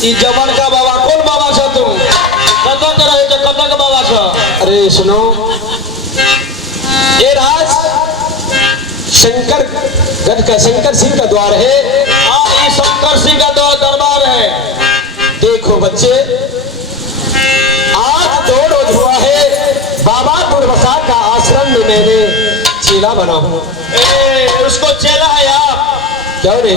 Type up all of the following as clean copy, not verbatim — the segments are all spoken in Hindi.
ई जमन का बाबा कौन बाबा छ तू कतक रहे छ कतक बाबा छ? अरे सुनो, ये राज शंकर गढ़ का शंकर सिंह का द्वार है। हाँ, ये शंकर सिंह का दरबार है। देखो बच्चे, आज 2 रोज हुआ है बाबा दुर्वासा का आश्रम में मैंने चेला बना हूँ। उसको चेला है आप? क्यों रे?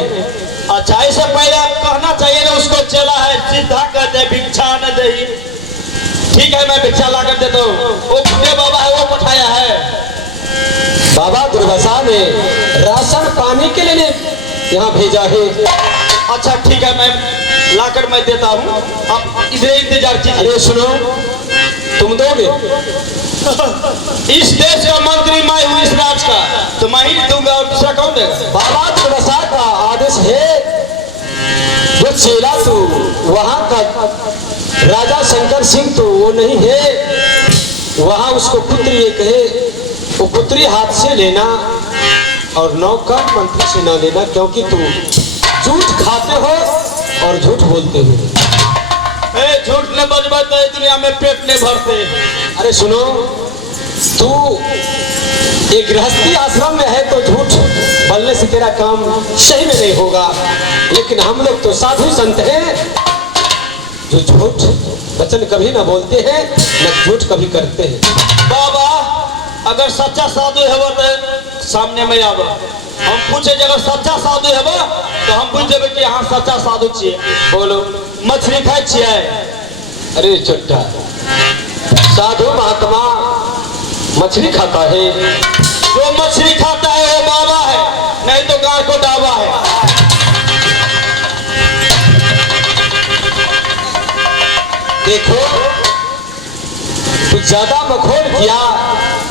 अच्छा, इससे पहले आप कहना चाहिए ना उसको चेला है, सीधा कहते भिक्षा न दे। ठीक है, मैं भिक्षा ला कर देता हूँ। वो बुढ़े बाबा है, वो पठाया है। बाबा दुर्वासा ने राशन पानी के लिए यहाँ भेजा है। अच्छा ठीक है, मैं लाकर मैं देता हूँ, आप इधर इंतजार कीजिए। अरे सुनो, तुम दोगे? इस देश का मंत्री मैं हूँ, इस राज का, तो मैं ही दूंगा और दूसरा कौन देगा? बाबा दुर्वासा का आदेश है, जो चेला तू वहाँ का राजा शंकर सिंह तो वो नहीं है, वहाँ उसको पुत्र ये कहे वो पुत्री हाथ से लेना और नौकर मंत्री से ना लेना, क्योंकि तू झूठ खाते हो और झूठ बोलते हो। झूठ न बजबते दुनिया में पेट नहीं भरते। अरे सुनो, तू एक गृहस्थी आश्रम में है तो झूठ बोलने से तेरा काम सही में नहीं होगा, लेकिन हम लोग तो साधु संत हैं जो झूठ वचन कभी ना बोलते हैं न झूठ कभी करते हैं। बाबा, अगर सच्चा साधु है तो सामने में आवा, हम पूछे अगर सच्चा साधु है तो हम पूछ देवे कि हाँ सच्चा साधु चाहिए। बोलो, मछली खाए छिए? अरे चट्टा, साधु महात्मा मछली खाता है? जो मछली खाता है वो बाबा है, नहीं तो गाय को डाबा है। देखो, तू ज्यादा मखौल किया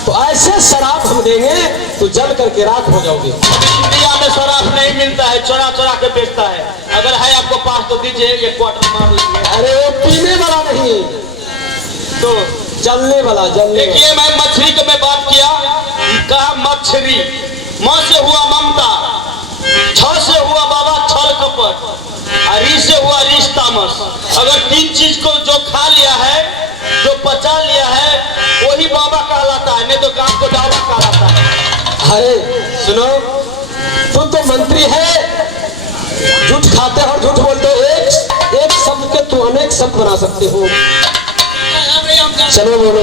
तो ऐसे शराब हम देंगे तो जल करके राख हो जाओगे। इंडिया में शराब नहीं मिलता है, चोरा चोरा के बेचता है। अगर है आपको पास तो दीजिए, एक क्वार्टर मार लीजिए। अरे वो पीने वाला नहीं तो जलने वाला, जलने। देखिए, मैं मछली की मैं बात किया, कहा मछली, म से हुआ ममता, छ से हुआ बाबा छल कपट, और री से हुआ रिश तामस। अगर 3 चीज को जो खा लिया है, जो पचा लिया है, वही बाबा कहलाता है, नहीं तो गांव को डाबा कहलाता है। अरे सुनो, तुम तो मंत्री है, झूठ खाते हो, झूठ बोलते हो, एक शब्द के तू अनेक शब्द बना सकते हो। चलो बोलो।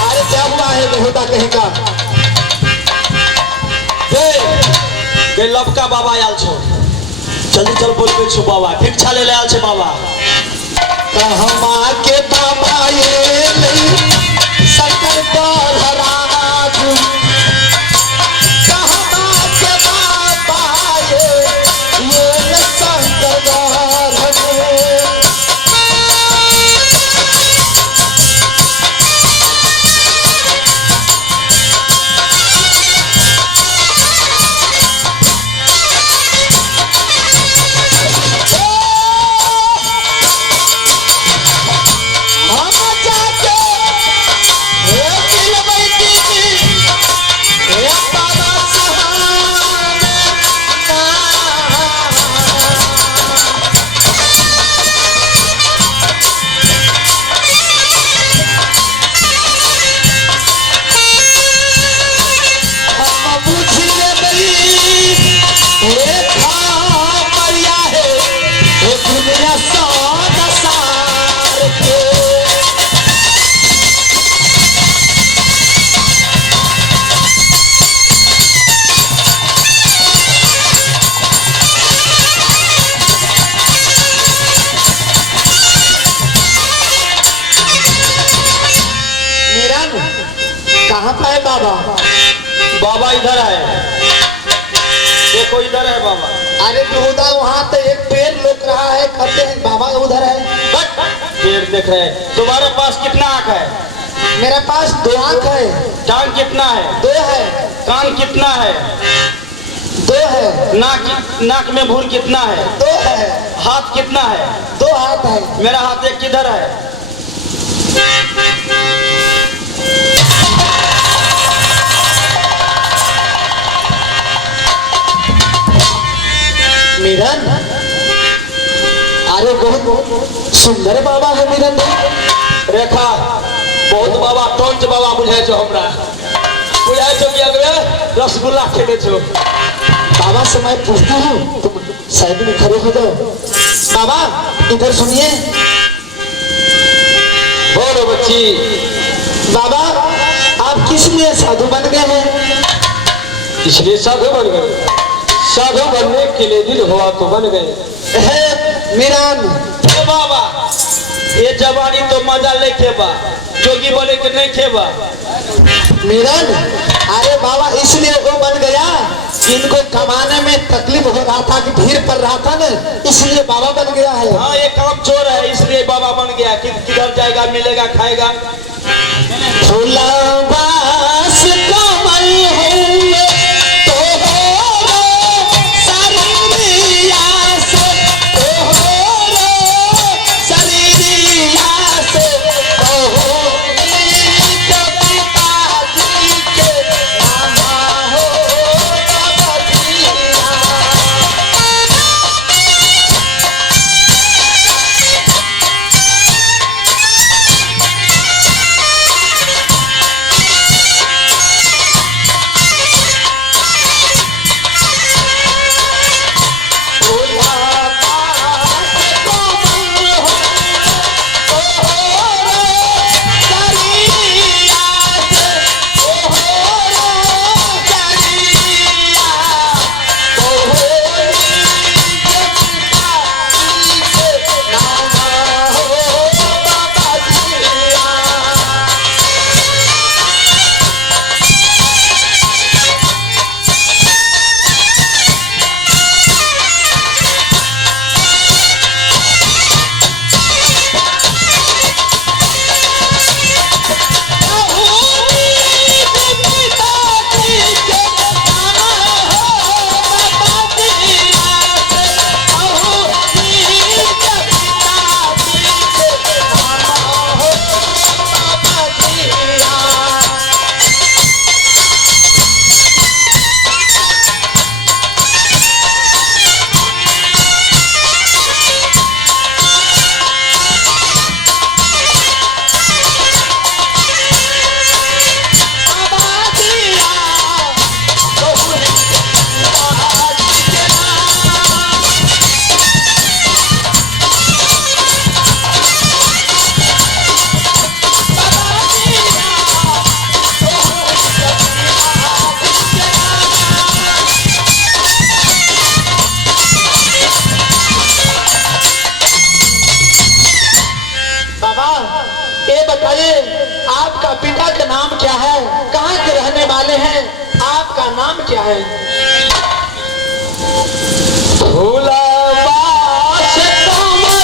अरे क्या हुआ है बेहुदा कहीं का? गे लबका बाबा आयल छो, जल्दी चल बोल के छो बाबा, भिक्षा ले आयल छे बाबा। कहमा के बाबा ये शंकर राज, कहमा के बाबा ये शंकर राज। कहाँ पे है बाबा? बाबा इधर है, देखो इधर है बाबा। अरे बेहुदा, वहाँ तो एक पेड़ लोक रहा है, कहते हैं बाबा उधर है। पेड़ देख रहे हैं। तुम्हारे पास कितना आँख है? मेरे पास 2 आँख है। टांग कितना है? 2 है। कान कितना है? 2 है। नाक में भूल कितना है? 2 है। हाथ कितना है? 2 हाथ है। मेरा हाथ एक किधर है? मिरन अरे बहुत सुंदर बाबा है मिरन। रेखा बहुत बाबा टोंच बाबा बुझाइ छो हमरा, बुझाइ छो कि अगले रसगुल्ला खेले छो। बाबा से मैं पूछता हूँ, तुम साइड में खड़े हो जाओ। बाबा इधर सुनिए। बोलो बच्ची। बाबा आप किस लिए साधु बन गए हैं? इसलिए साधु बन गए? साधु बनने के लिए दिल हुआ तो बन गए। है मिरन ए बाबा ये जवानी तो मजा लेके बा, जोगी बोले कि नहीं खेबा। मिरन अरे बाबा इसलिए वो बन गया, इनको कमाने में तकलीफ हो रहा था कि भीड़ पड़ रहा था ना, इसलिए बाबा बन गया है। हाँ ये काम चोर है इसलिए बाबा बन गया। किधर जाएगा मिलेगा खाएगा। फुलवास कमल हुए तो हो रे शरीरिया से, तो हो रे शरीरिया से, तो हो नीक पिताजी के नामा हो बबजिया। आपका पिता का नाम क्या है? कहाँ के रहने वाले हैं? आपका नाम क्या है? फुलवास कमल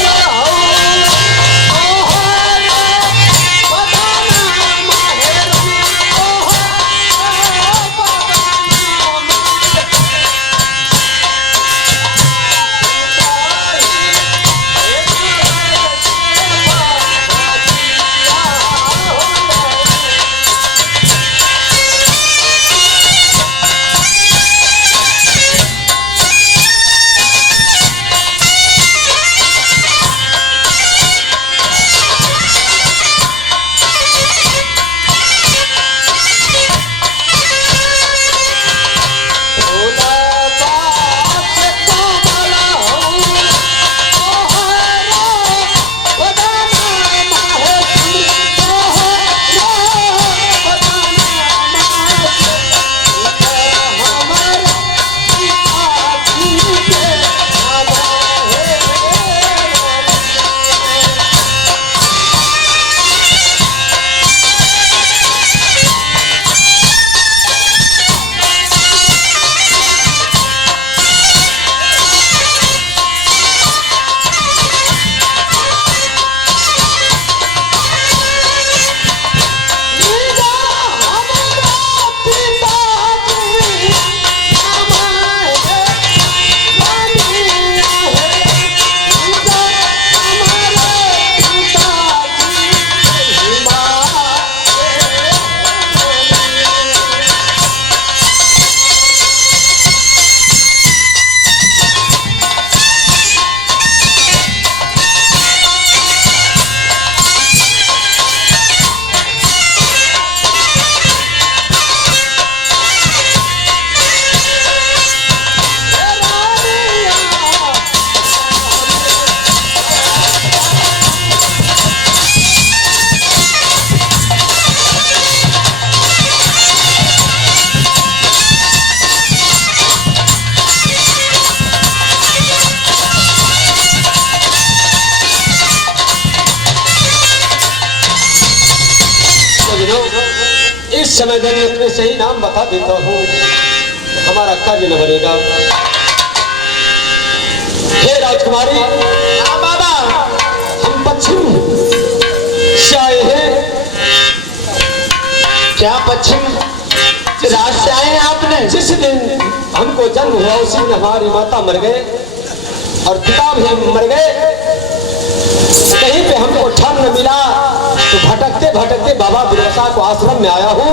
समय धनी अपने सही नाम बता देता हूँ, हमारा कार्य न बनेगा। हे राजकुमारी, हाँ बाबा, हम पश्चिम से आए हैं। क्या पश्चिम राज से आए हैं आपने? जिस दिन हमको जन्म हुआ उसी दिन हमारी माता मर गए और पिता भी मर गए। कहीं पे हमको ठन न मिला तो भटकते भटकते बाबा दुर्वासा को आश्रम में आया हूँ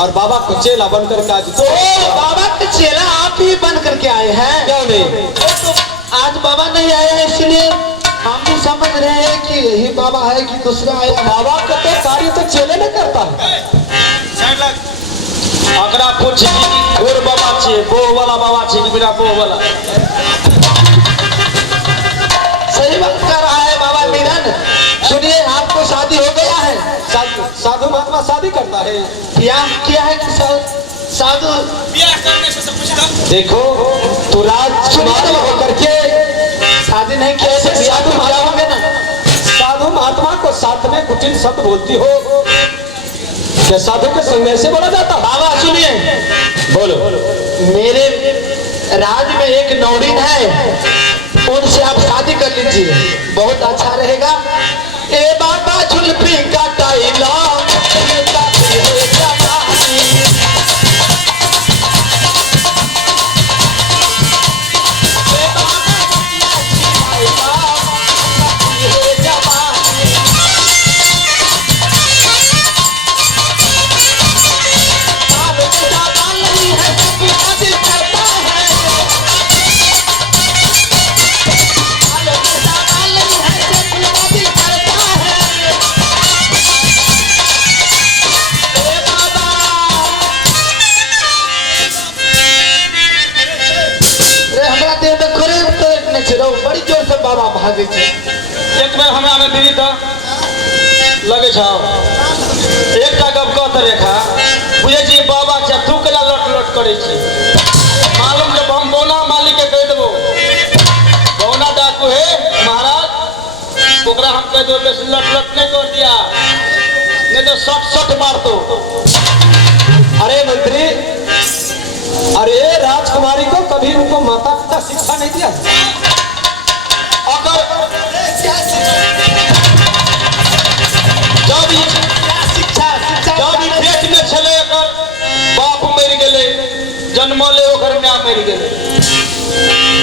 और बाबा को चेला बनकर के आज तो बाबा के चेला आप ही बन करके आए हैं? क्यों नहीं? तो आज बाबा नहीं आया है, इसलिए हम भी समझ रहे हैं कि यही बाबा है कि दूसरा आया है। बाबा का तो कार्य तो चेले में करता है। अकरा पूछ गोर बाबा छे, बो वाला बाबा छे कि बिना बो वाला? सही बात कर रहा है बाबा मीरन। सुनिए, आपको शादी हो गया है? साधु महात्मा शादी करता है। किया है कि साधु? देखो, तू राजकुमार होकर के शादी नहीं किया है तो साधु क्या होंगे ना? साधु महात्मा को साथ में कुटिल शब्द बोलती हो, क्या साधु के संग से बोला जाता? बाबा सुनिए, बोलो। मेरे राज में एक नौरीन है, उनसे आप शादी कर लीजिए, बहुत अच्छा रहेगा। ए बाबा जुल्फी का टाइला बड़ी जोर से बाबा भागे छे। एक बार हमें दीदी था लगे छाओ एक टा गप कहत रेखा बुझे छी बाबा छे तू केला लट लट करे छी। मालूम जब हम बोना मालिक के कह देबो बोना डाकू है महाराज, ओकरा हम कह दो बेस लट लट नहीं कर दिया, नहीं तो शट शट मार दो। अरे मंत्री, अरे राजकुमारी को कभी उनको माता पिता शिक्षा नहीं दिया? अगर जब ई पेट में छले एकर बाप मर गेले, जन्मले ओकर मां मर गेले,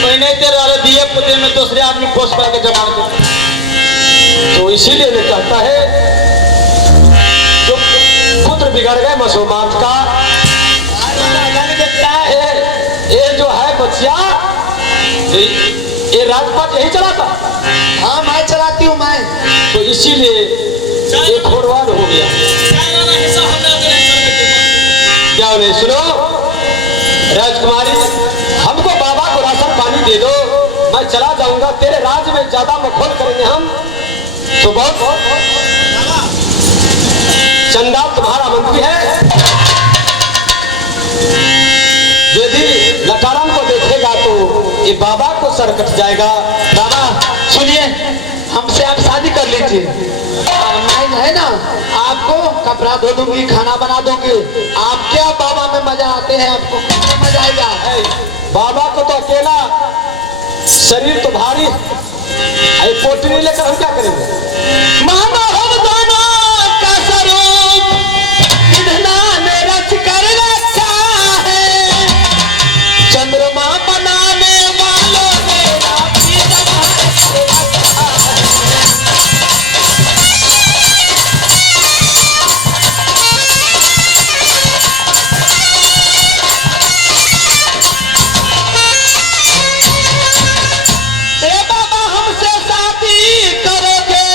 पहिने ते रहले दिए पुते में दूसरे आदमी पोस करके जमा दे। तो इसीलिए मैं कहता है जो पुत्र बिगड़ गए मसोमात का, ये जो है बच्चिया, ये राजपाट यही चलाता। हाँ मैं चलाती हूँ मैं। तो इसीलिए ये खोरवान हो गया। क्या उन्हें सुनो राजकुमारी, हमको बाबा को राशन पानी दे दो, मैं चला जाऊंगा। तेरे राज में ज्यादा मखौल करेंगे हम तो बहुत चंदा तुम्हारा मंत्री है, यदि लटाराम को देखेगा तो ये बाबा को सर कट जाएगा। बाबा सुनिए, हमसे आप शादी कर लीजिए, मैं है ना आपको कपड़ा धो दूंगी, खाना बना दूंगी। आप क्या बाबा में मजा आते हैं, आपको मजा आएगा। बाबा को तो अकेला शरीर तो भारी, पोटली लेकर हम क्या करेंगे? मानो हम दोनों का स्वरूप विधना ने रच कर रखा है, चंद्रमा बनाने वालों ने राखी जमा रखा है। ए बाबा हमसे शादी करोगे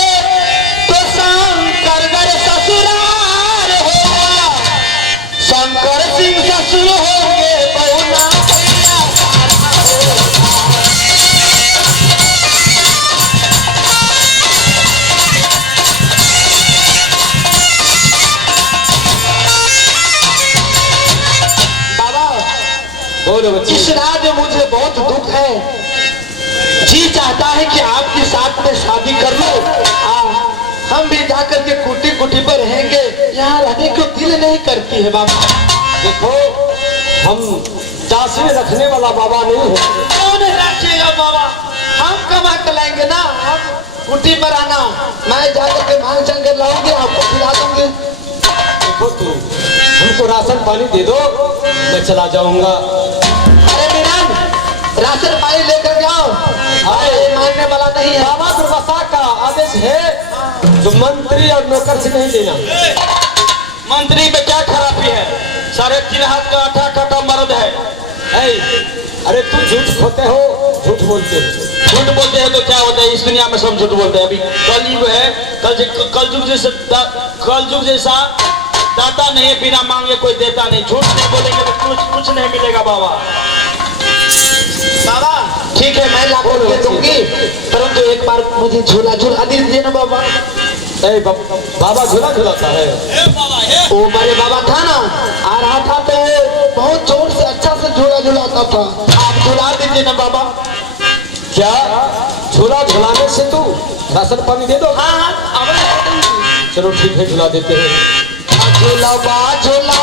तो शंकर ससुराल होगा, शंकर सिंह ससुर होंगे बहुना भैया सारा होगा। बाबा बोलो बच्ची। इस रात में मुझे बहुत दुख है, जी चाहता है कि आपके साथ में शादी कर लो। हम भी जाकर के कुटी कुटी पर रहेंगे, यहाँ रहने को दिल नहीं करती है बाबा। देखो हम चाशनी रखने वाला बाबा नहीं है। कौन रखेगा बाबा, हम कमा कर लाएंगे ना, हम कुटी पर आना, मैं जाकर के मांग चंग कर लाऊंगी, आपको खिला दूंगी। देखो तू हमको राशन पानी दे दो, मैं चला जाऊंगा। अरे मीरान, राशन पानी लेकर जाओ, अरे मानने वाला नहीं है। बाबा दुर्वासा का आदेश है जो मंत्री और नौकर से नहीं लेना। मंत्री में क्या खराबी है? 3.5 हाथ का आठा काटा मर्द है। अरे तू झूठ खोते हो, झूठ बोलते हो। झूठ बोलते हैं तो क्या होता है? इस दुनिया में सब झूठ बोलते हैं। अभी कलयुग है, कलयुग जैसा दाता नहीं है, बिना मांगे कोई देता नहीं। झूठ नहीं बोलेंगे तो कुछ नहीं मिलेगा बाबा। बाबा ठीक है, मैं लाखों दे दूंगी, परंतु एक बार मुझे झूला झूला दीजिए ना बाबा। बाबा झूला झूलाता है? वो बड़े बाबा था ना, आ रहा था तो बहुत जोर से अच्छा से झूला झूलाता था, आप झूला दीजिए ना बाबा। क्या झूला झुलाने से तू राशन पानी दे दो? हाँ अब चलो ठीक है, झूला देते हैं। झूला झूला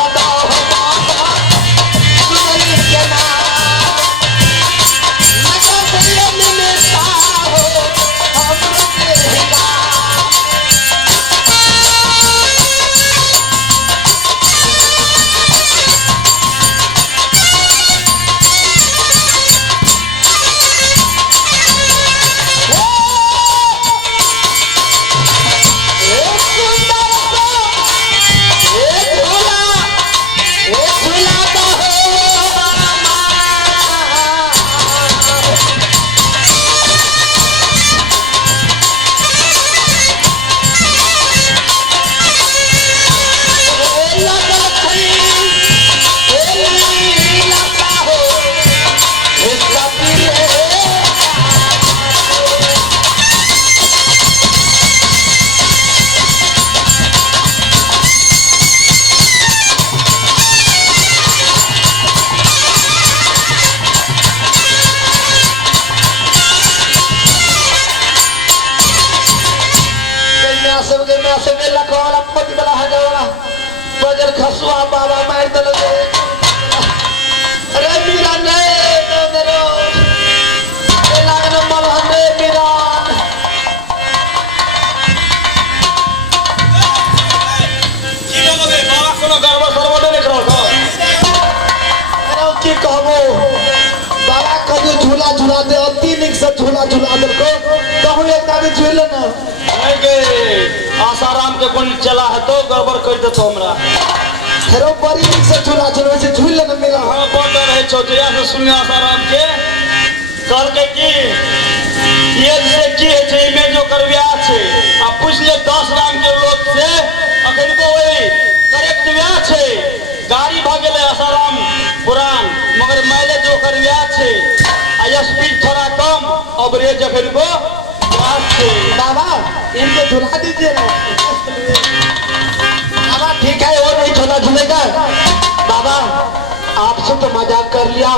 बजर खसुआ बाबा मार दलो। अरे मीरा नहीं तो मेरो लागन मलहन रे मीरा। बाबा कोनो गड़बड़ सरबड़ नहीं करो तो अरे की कहबो बाबा कभी झूला झूला दे, अति निक से झूला झूला दे को कहूं एक आदमी झूल ना नहीं के आसाराम के कोन चला है तो गड़बड़ कर दे तो हमरा। हेरो बड़ी निक से झूला झूला से झूल ना मिला। हां बोल रहे चौधरी से सुनिया आसाराम के कल के की ये से की है जे में जो करबिया छे आ पूछ ले 10 नाम के लोग से अखन को वही करेक्ट व्या छे। गाड़ी भागेले आसाराम पुरान मगर माइलेज जो करबिया छे आ स्पीड थोड़ा कम एवरेज अखन को बाबा इनको झुला दीजिए ना बाबा। ठीक है वो नहीं झूला झूलेगा बाबा, आपसे तो मजाक कर लिया,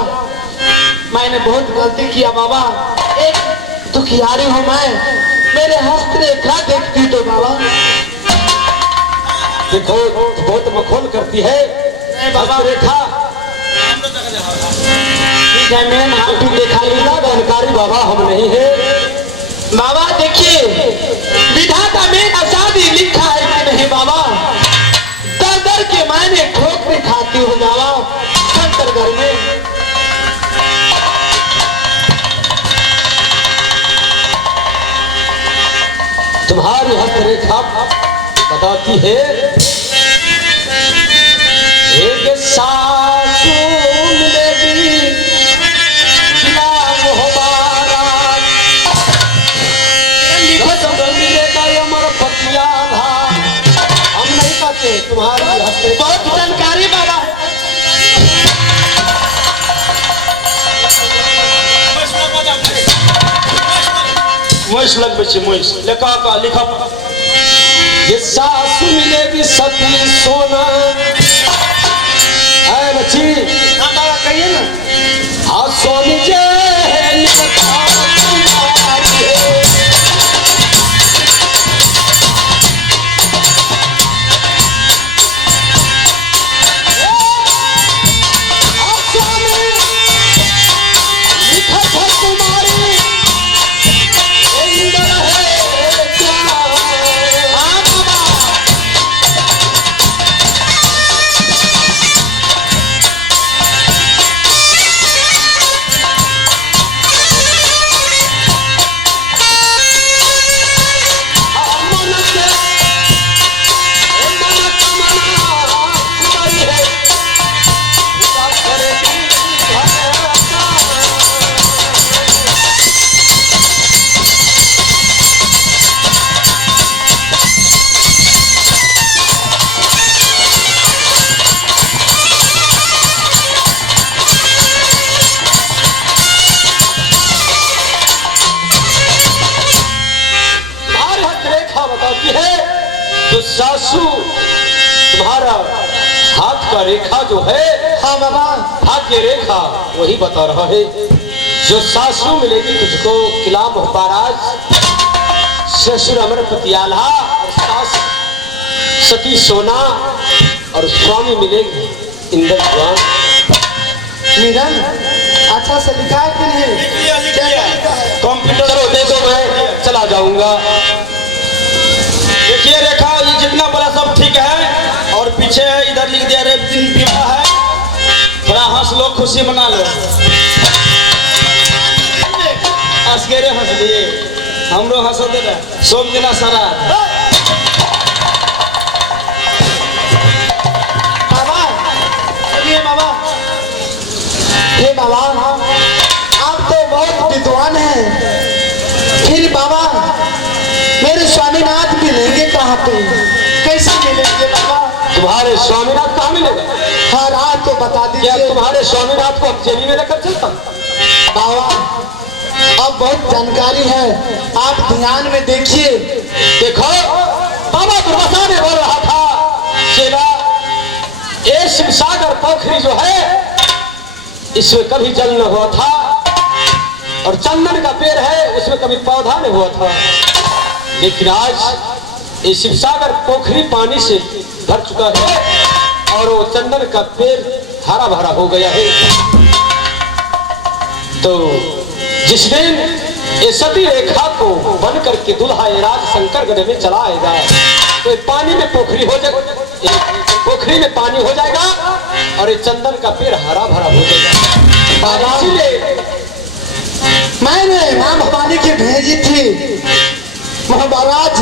मैंने बहुत गलती किया बाबा। एक दुखियारी हूँ मैं, मेरे हस्तरेखा देखती तो बाबा। देखो बहुत मखौल करती है हस्तरेखा। ठीक है मैं हाथ भी देखा इतना जानकारी बाबा हम नहीं है। बाबा देखिए विधाता में आजादी लिखा है कि नहीं बाबा, दर दर के मायने ठोकरे खाती हूँ बाबा शंकर घर में। तुम्हारी हस्तरेखा बताती है एक सासू मिलेगी गुलाम हमारा, मिलेगा अमर पतिया धाम। हम नहीं पाते तुम्हारी हस्तरेखा। बहुत जानकारी बाबा। मोइस लगबे छे मोइस लेखा का लिखा ये सासू मिलेगी सती सोना। है बच्ची हाँ बाबा कहिए ना। हाँ सोनी जे निकटा तुम्हारी है। जो है, हाँ बाबा। भाग्य रेखा वही बता रहा है। जो सासू मिलेगी तुझको किला महाराज, ससुर अमर पतियाला और सास सती सोना, और स्वामी मिलेगी इंद्र भगवान। मीरन अच्छा से लिखा है कि नहीं? क्या लिखा है? कंप्यूटर चलो दे दो, मैं चला जाऊंगा। देखिए रेखा, ये जितना बड़ा सब ठीक है, और पीछे इधर लिख दिया रे दिन विवाह है। थोड़ा हंस लो, खुशी मना लो। हंस के रे, हंस लिए हमरो हंस दे रहा सोम दिना सारा। बाबा सुनिए बाबा। हे बाबा, आप तो बहुत विद्वान हैं, फिर बाबा मेरे स्वामीनाथ मिलेंगे कहाँ पे? कैसे मिलेंगे बाबा? तुम्हारे स्वामीनाथ कहाँ मिलेगा? हाँ रात तो बता क्या दीजिए। तुम्हारे स्वामीनाथ को हम जेबी में रखकर चलता? बाबा अब बहुत जानकारी है, आप ध्यान में देखिए। देखो, बाबा दुर्वासा ने बोल रहा था, चेला ये शिवसागर पोखरी जो है, इसमें कभी जल न हुआ था, और चंदन का पेड़ है, उसमें कभी पौधा नहीं हुआ था। लेकिन आज ये शिवसागर पोखरी पानी से भर चुका है, और वो चंदन का पेड़ हरा भरा हो गया है। तो जिस दिन ये सती रेखा को बन करके दुल्हा ये राज शंकर गढ़ में चला आएगा, तो पानी में पोखरी हो जाएगा, पोखरी में पानी हो जाएगा, और ये चंदन का पेड़ हरा भरा हो जाएगा। इसीलिए मैंने मां भवानी की भेजी थी, महाराज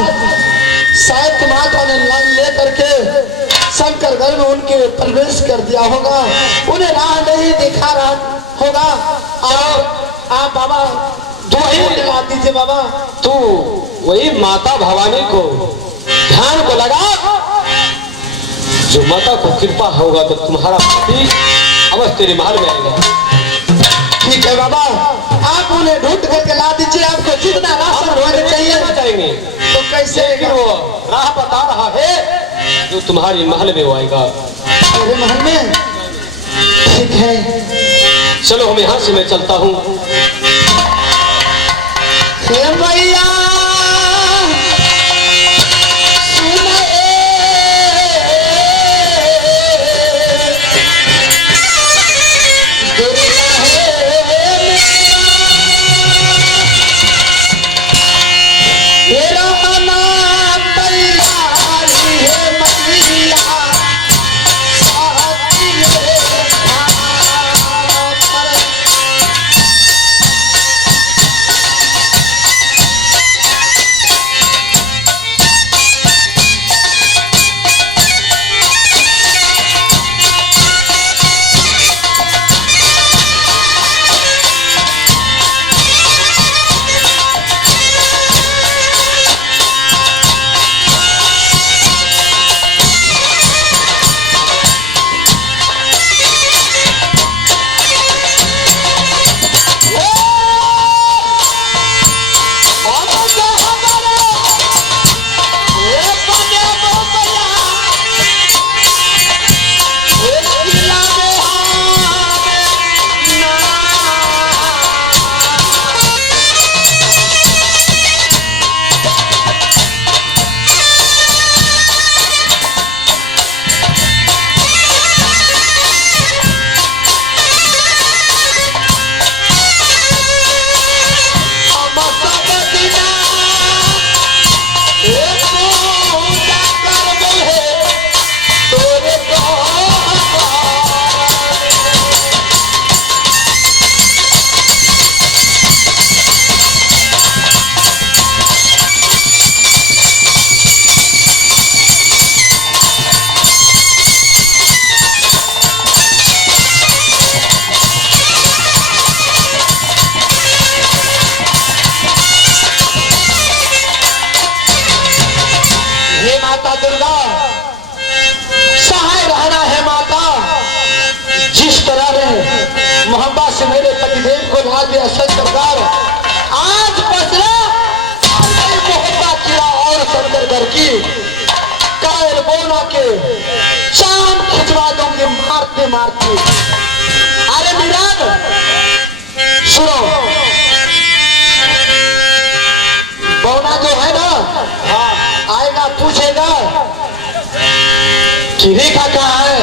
शायद तुम्हारा ने ले करके शंकरगढ़ में उनके प्रवेश कर दिया होगा, उन्हें राह नहीं दिखा रहा होगा। और आप बाबा वही लगा दीजिए बाबा। तू वही माता भवानी को ध्यान को लगा, जो माता को कृपा होगा तो तुम्हारा पति अवश्य तेरे महल में आएगा। ठीक है बाबा, आप उन्हें ढूंढ करके ला दीजिए। आपको जितना रास्ता होना चाहिए चाहिए तो कैसे? लेकिन वो राह बता रहा है जो तुम्हारे महल में वो आएगा। मेरे महल में? ठीक है, चलो हम यहाँ से मैं चलता हूँ। हे मैया मारती मारती। अरे मीरान सुनो, बौना जो है ना, हाँ आएगा पूछेगा कि रेखा कहाँ है,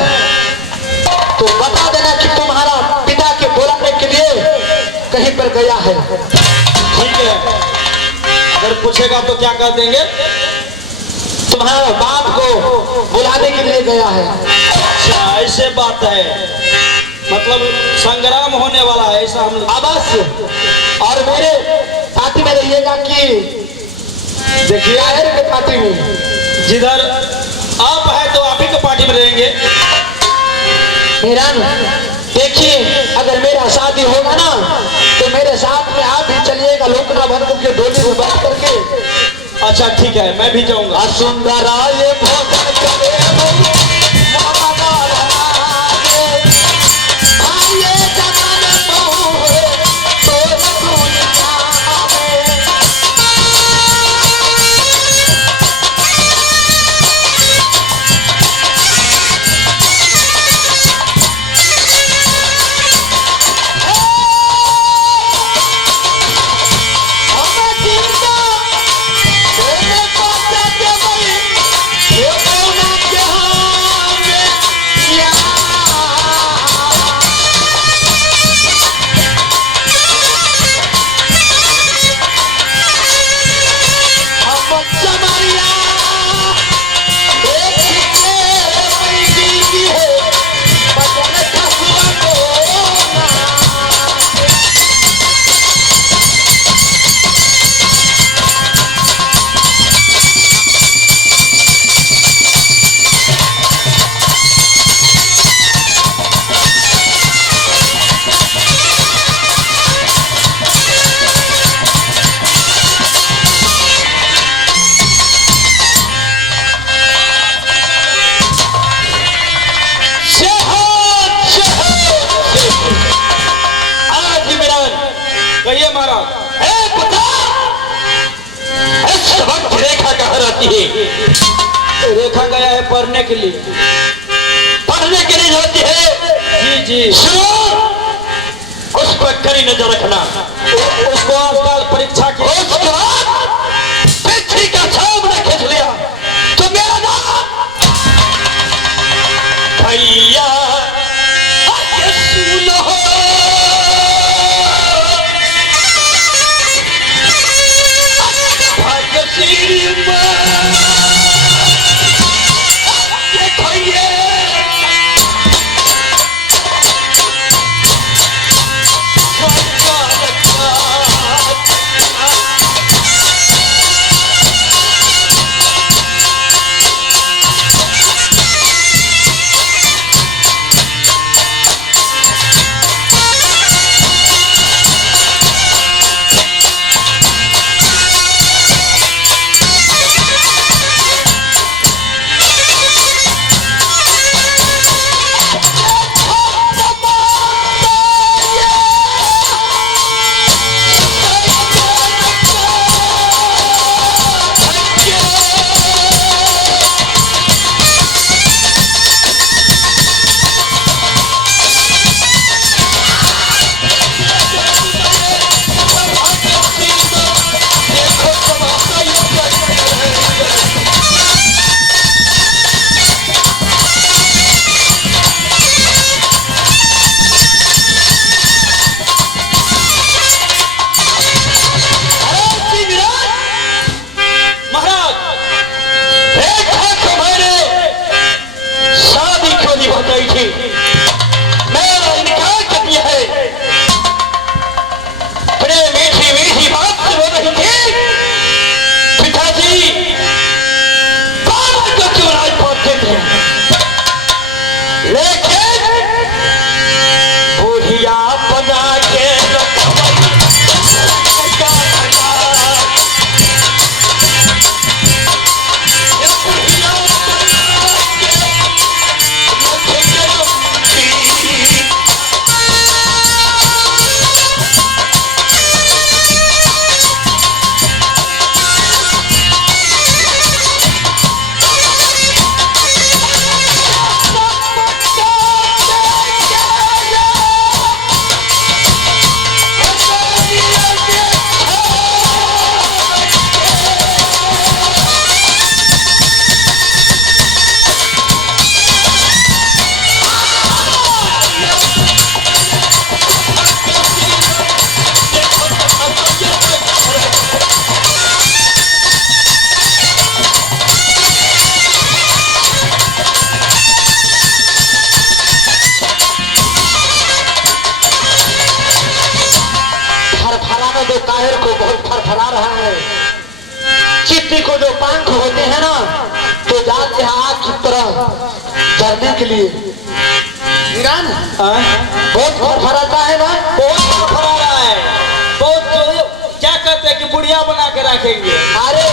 तो बता देना कि तुम्हारा पिता के बुलाने के लिए कहीं पर गया है। ठीक है, अगर पूछेगा तो क्या कह देंगे? तुम्हारा बाप को बुलाने के लिए गया है। अच्छा ऐसे बात है, मतलब संग्राम होने वाला है ऐसा हम लोग। अवश्य, और मेरे पार्टी में रहिएगा कि देखिए जाहिर के पार्टी में? जिधर आप है तो आप ही के पार्टी में रहेंगे। मीरान देखिए, अगर मेरा शादी होगा ना तो मेरे साथ में आप भी चलिएगा, लोकना भर के डोली में बैठ करके। अच्छा ठीक है, मैं भी जाऊंगा। सुंदराए भोजन करे कहिए महाराज। इस वक्त रेखा कहाँ रहती है? रेखा गया है पढ़ने के लिए। पढ़ने के लिए जाती है? जी जी। सुनो, उस पर कड़ी नजर रखना। उसको आजकल परीक्षा की उसके बाद पिछली का सामने खींच लिया तो मेरा नाम भैया आगे सुनो। जो कायर को बहुत फरफरा रहा है। चिट्टी को जो पंख होते हैं ना, तो जाते हैं आग की तरह जलने के लिए। ईरान बहुत फरफराता है ना, बहुत फरा रहा है, बहुत क्या कहते हैं कि बुढ़िया बना के रखेंगे। अरे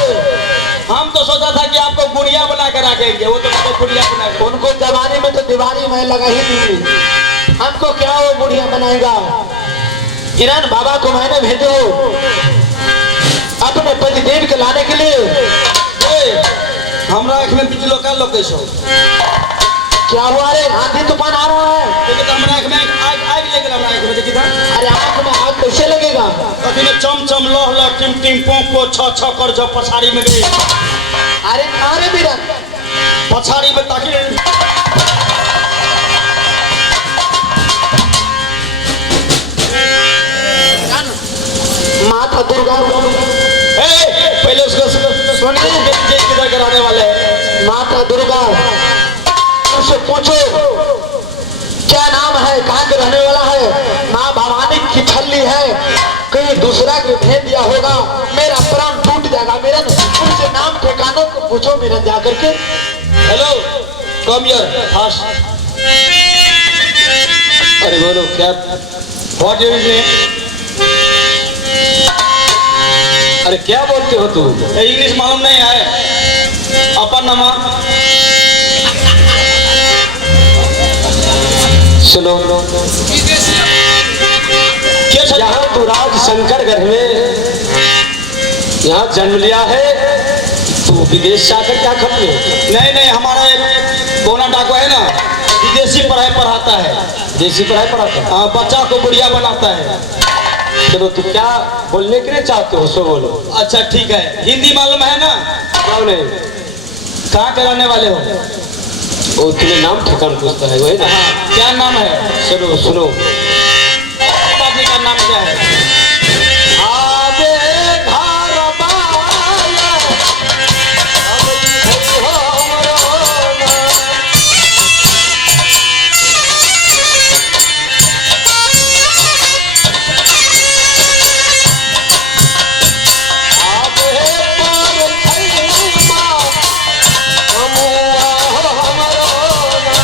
हम तो सोचा था कि आपको बुढ़िया बना के रखेंगे, वो तो मतलब बुढ़िया बना के। उनको जमाने में तो दीवारी में लगा ही नहीं, हमको क्या वो बुढ़िया बनाएगा। ईरान बाबा को मैंने भेजो अपने पतिदेव के लाने के लिए। हमरा आँख में बिजलो का लोकेश हो। क्या हुआ रे, आंधी तूफान आ रहा है। देखिए तो हमरा आँख में आग लग रहा, हमरा आँख में देखिए था। अरे आंख में आग कैसे लगेगा। अभी में चम चम लह लह टिम टिम पोंक को छ छ कर जब पछाड़ी में गई। अरे कहाँ रे बीरा, पछाड़ी में ताकि माता दुर्गा। पहले उसको सुनिए किधर कराने वाले हैं। माता दुर्गा उनसे पूछो क्या नाम है, कहाँ के रहने वाला है। माँ भवानी की छल्ली है, कहीं दूसरा के भेज दिया होगा, मेरा प्राण टूट जाएगा। मेरा उनसे नाम ठिकानों को पूछो मेरा जाकर के। Hello come here fast. अरे बोलो क्या, व्हाट इज नेम? अरे क्या बोलते हो तू। इंग्लिश मालूम नहीं है अपन नाम। सुनो, यहाँ तू राज शंकर घर में यहाँ जन्म लिया है, तू विदेश जाकर क्या कर रहे हो। नहीं नहीं, हमारा एक बोना डाको है ना, विदेशी पढ़ाई पढ़ाता है। देसी पढ़ाई पढ़ाता है। हाँ, बच्चा को बुढ़िया बनाता है। चलो तू क्या बोलने के लिए चाहते हो सो बोलो। अच्छा ठीक है, हिंदी मालूम है ना? क्या नहीं, कहाँ के रहने वाले हो? वो तुम्हें नाम ठिकान पूछता है वही ना। हाँ, क्या नाम है? सुनो सुनो, बाजी का नाम क्या है? आबे घर बाला, अब हो हमरो ना। आबे पर खैमा, अमुआ हो हमरो ना।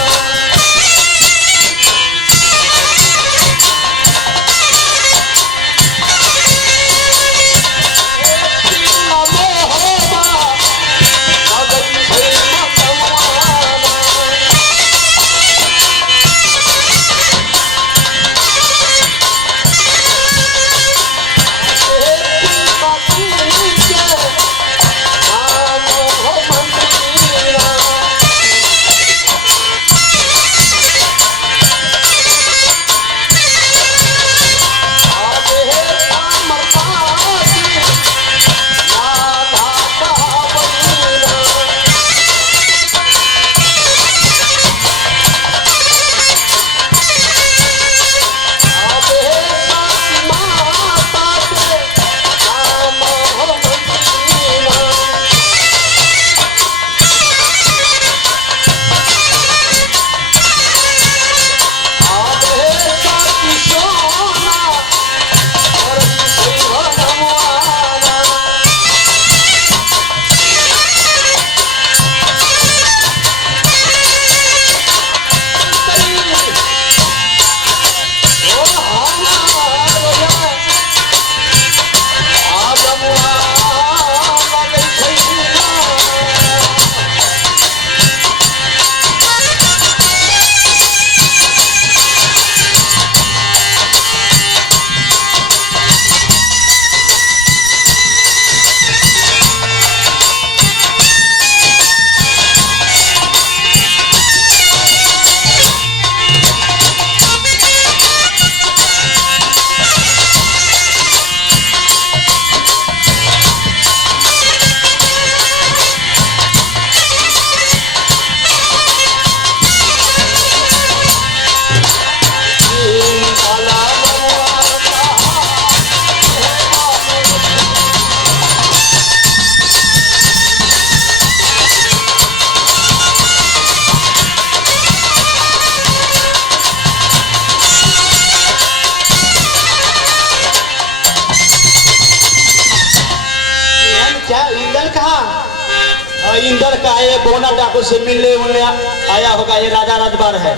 सुंदर का ये बोना डाकू से मिलने उलने आया होगा, ये राजा राजबार है।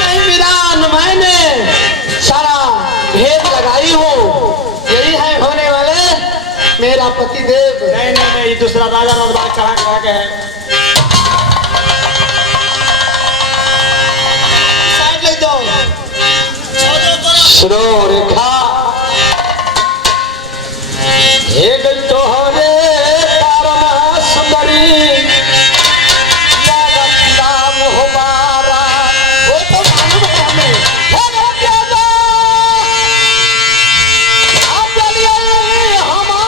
नहीं वीरान, मैंने सारा भेद लगाई हूँ, यही है होने वाले मेरा पति देव। नहीं नहीं नहीं, दूसरा राजा राजबार कहाँ के है? साइड ले दो। सुनो रेखा, एक तोहरे कारण सुंदरी लागत नाम हमारा। वो तो मालूम है हमें। हे राजा, आप चलिए हमारा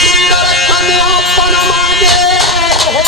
सुंदर कन्या पन मांगे हे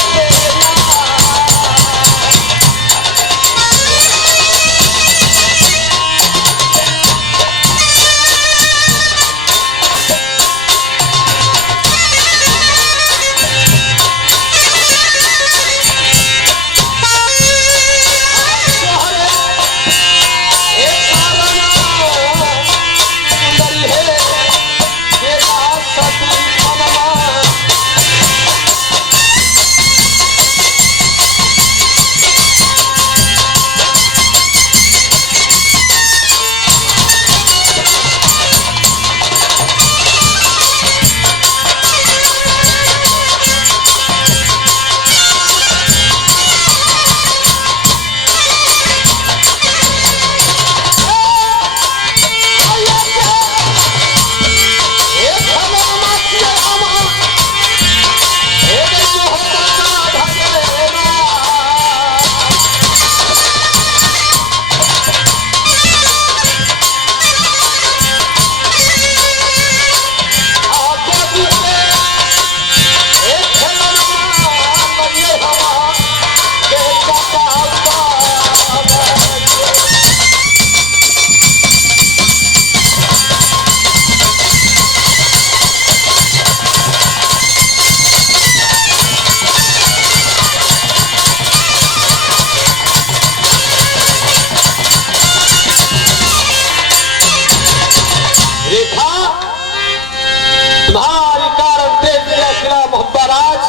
तुम्हारे कारण तेज दिया किला मोहब्बराज।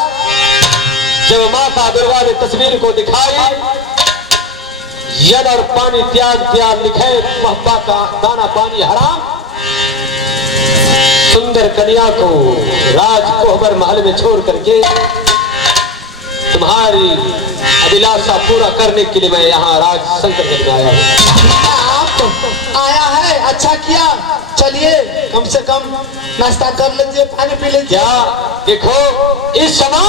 जब माता दुर्गा ने तस्वीर को दिखाई, यद और पानी त्याग त्याग लिखे मोहब्बा का दाना पानी हराम। सुंदर कन्या को राज कोहबर महल में छोड़ करके तुम्हारी अभिलाषा पूरा करने के लिए मैं यहाँ राज शंकर में आया हूँ। आप आया है, अच्छा किया। चलिए कम से कम नाश्ता कर लीजिए, पानी पी लीजिए। क्या देखो, इस समय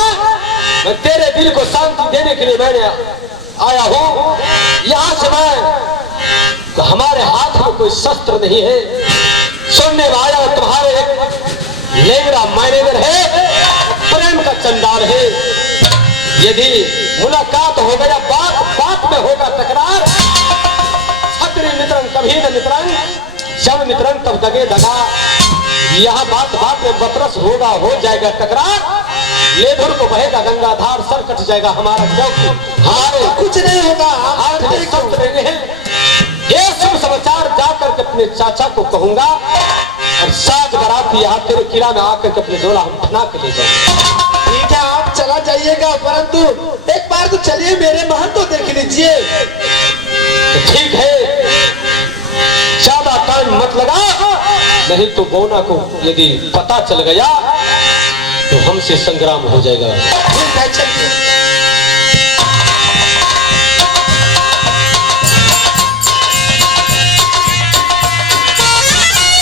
मैं तेरे दिल को शांति देने के लिए मैंने आया हूँ। यहाँ से मैं, हमारे हाथ में कोई शस्त्र नहीं है। सुनने में आया तुम्हारे एक लेंगड़ा मैनेजर है, प्रेम का चंडाल है। यदि मुलाकात हो गया, बात बात में होगा टकरार। छत्री मित्रन कभी न मित्रन, जब मित्रन तब दगे दगा। यहाँ बात बात में बतरस होगा, हो जाएगा टकरार। लेधुर को बहेगा गंगाधार, सर कट जाएगा हमारा, क्योंकि हमारे कुछ नहीं होगा। हाथ में शस्त्र नहीं है। ये शुभ समाचार जाकर के अपने चाचा को कहूंगा, और साज बारात यहाँ तेरे किला में आकर के अपने डोला हम बना के ले जाएंगे। ठीक है, आप चला जाइएगा, परंतु एक बार तो चलिए मेरे महल तो देख लीजिए। तो ठीक है, ज्यादा टाइम मत लगा, नहीं तो बोना को यदि पता चल गया तो हमसे संग्राम हो जाएगा। ठीक है, चलिए।